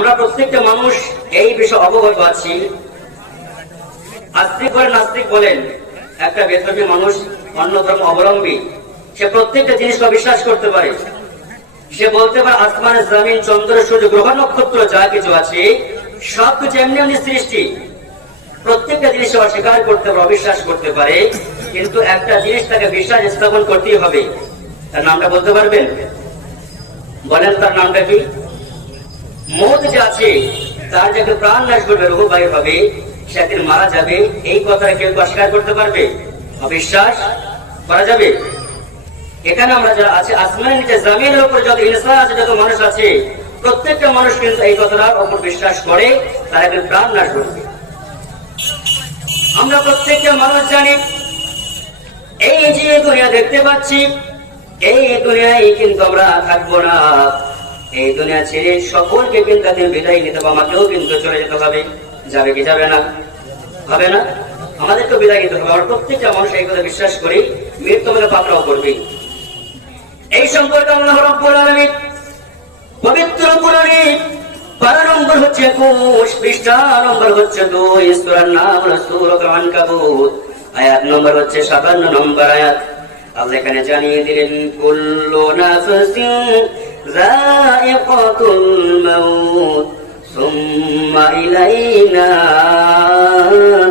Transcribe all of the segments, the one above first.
আমরা প্রত্যেকটা মানুষ এই বিষয়ে অবগত আছি। আস্তিক বলেন নাস্তিক বলেন, একটা বেধর্মী মানুষ, অন্য ধর্ম অবলম্বী, সে প্রত্যেকটা জিনিসকে বিশ্বাস করতে পারে। সে বলতে পারে আসমান, জমিন, চন্দ্র, সূর্য, গ্রহ, নক্ষত্র যা কিছু আছে সবকিছু এমনি এমনি সৃষ্টি। প্রত্যেকটা জিনিস অস্বীকার করতে পারে, অবিশ্বাস করতে পারে, কিন্তু একটা জিনিস তাকে বিশ্বাস স্থাপন করতেই হবে। তার নামটা বলতে পারবেন? বলেন তার নামটা কি? মৌত যে আছে, তার যাকে প্রাণ নাশ করবে, রূহ বাইর হবে, সে একদিন মারা যাবে, এই কথাটা কেউ অস্বীকার করতে পারবে? অবিশ্বাস করা যাবে? এখানে আমরা যারা আছে আসমানের নিচে জমিনের উপর যত ইনসান আছে, যত মানুষ আছে, প্রত্যেকটা মানুষ কিন্তু এই কথাটার উপর বিশ্বাস করে তার একদিন প্রাণ নাশ করবে। আমরা প্রত্যেকটা মানুষ জানি এই যে দুনিয়া দেখতে পাচ্ছি, এই দুনিয়ায় কিন্তু আমরা থাকবো না। এই দুনিয়া ছেড়ে সকলকে কিন্তু একদিন বিদায় নিতে হবে, আমাকেও কিন্তু চলে যেতে হবে। যাবে কি যাবে না? হবে না? আমাদেরকে বিদায় নিতে হবে। আমরা প্রত্যেকটা মানুষ এই কথা বিশ্বাস করি, মৃত্যু হলে পাকড়াও করবে। এই সম্পর্কে আল্লাহ রাব্বুল আলামিন পবিত্র কোরআনে পারা নম্বর হচ্ছে 21, পৃষ্ঠা নম্বর হচ্ছে 2, সূরার নাম হলো সূরাতুল আনকাবুত, আয়াত নম্বর হচ্ছে 57 নম্বর আয়াত। আল্লাহ এখানে জানিয়ে দিলেন, কুল্লু নাফসিন যায়িকাতুল মাউত সুম্মা ইলাইনা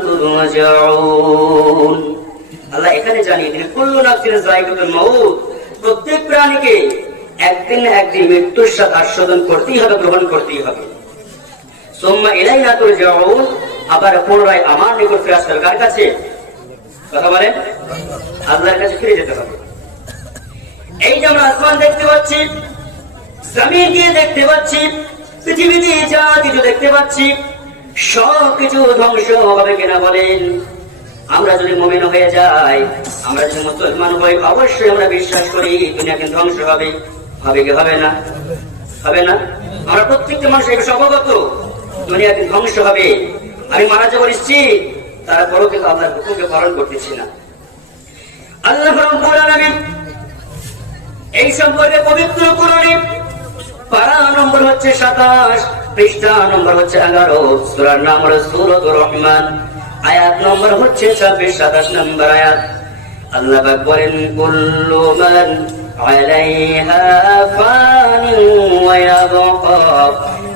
তুরজাউন। আল্লাহ এখানে জানিয়ে দিলেন, কুল্লু নাফসিন যায়িকাতুল মাউত, প্রত্যেক প্রাণীকে একদিন না একদিন মৃত্যুর স্বাদ আস্বাদন করতেই হবে, গ্রহণ করতেই হবে। সুম্মা ইলাইনা তুরজাউন, আবার পুনরায় আমার নিকট ফিরে আসতে হবে। কার কাছে? কথা বলেন, আল্লাহর কাছে ফিরে যেতে হবে। এই যে আমরা আসমান দেখতে পাচ্ছি, জমিনকে দেখতে পাচ্ছি, পৃথিবীতে যা কিছু দেখতে পাচ্ছি, সবকিছু ধ্বংস হবে কিনা বলেন? আমরা যদি মুমিন হয়ে যাই, আমরা যদি মুসলমান হই, অবশ্যই আমরা বিশ্বাস করি দুনিয়া কিন্তু ধ্বংস হবে। হবে কি হবে না? হবে না? আমরা প্রত্যেকটা মানুষ এই বিষয়ে অবগত, দুনিয়া কিন্তু ধ্বংস হবে। আমি মারা যাবো নিশ্চিত, তারপরও কিন্তু আল্লাহর হুকুমকে পালন করতেছি না। আল্লাহ রাব্বুল আলামিন এই সম্পর্কে পবিত্র কোরআনে পারা নম্বর হচ্ছে 27, পৃষ্ঠা নম্বর হচ্ছে 11, সূরার নাম হলো সূরাতুর রহমান, আয়াত নম্বর হচ্ছে 26, 27 নম্বর আয়াত। আল্লাহ পাক বলেন, কুল্লু মান আলাইহা ফানি ওয়া ইয়াবকা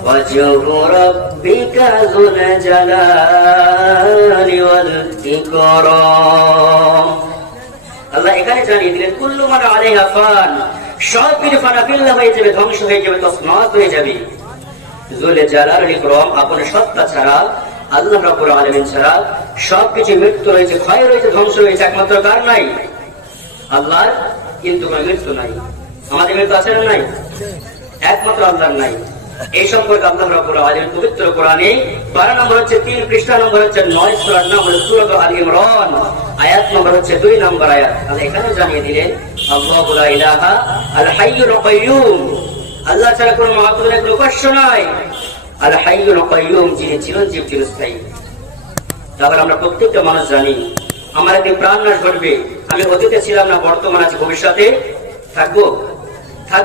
ওয়াজহু রাব্বিকা যুল জালালি ওয়াল ইকরাম। আল্লাহ এখানে জানিয়ে দিলেন, কুল্লু মান আলাইহা ফান, সব কিছু ফানা ফিল্লা হয়ে যাবে, ধ্বংস হয়ে যাবে, তসমাত হয়ে যাবে। যুল জালাল ওয়াল ইকরাম, আপনি সত্তা ছাড়া, আল্লাহ রাব্বুল আলামিন ছাড়া সবকিছু মৃত্যু রয়েছে, ক্ষয় রয়েছে, ধ্বংস রয়েছে, একমাত্র কার নাই? আল্লাহর। কিন্তু কোনো মৃত্যু নাই। আমাদের মৃত্যু আছে না নাই? একমাত্র আল্লাহর নাই। এই সম্পর্কে আল্লাহ রাব্বুল আলামিন পবিত্র কোরআনে পারা নম্বর হচ্ছে 3, পৃষ্ঠা নম্বর হচ্ছে 9, সূরার নাম হলো সূরাতুল আল ইমরান, আয়াত নম্বর হচ্ছে 2 নম্বর আয়াত। আল্লাহ এখানে জানিয়ে দিলেন, আল্লাহু লা ইলাহা আল হাইয়ুল কাইয়্যুম, আল্লাহ ছাড়া কোনো মাবুদ নেই, কোনো উপাস্য নাই। আল হাইয়ুল কাইয়্যুম, যিনি চিরঞ্জীব, চিরস্থায়ী। তারপর আমরা প্রত্যেকটা মানুষ জানি আমার একদিন প্রাণ নাশ ঘটবে। আমি অতীতে ছিলাম না, বর্তমান আছে, ভবিষ্যতে থাকবো না।